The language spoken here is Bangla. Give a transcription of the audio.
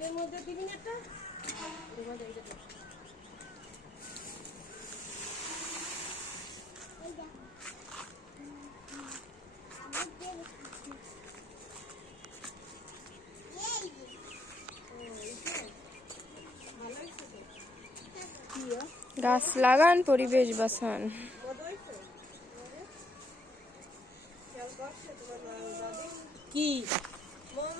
এটার মধ্যে দিবি না একটা? গাছ লাগান পরিবেশ বাঁচান কি?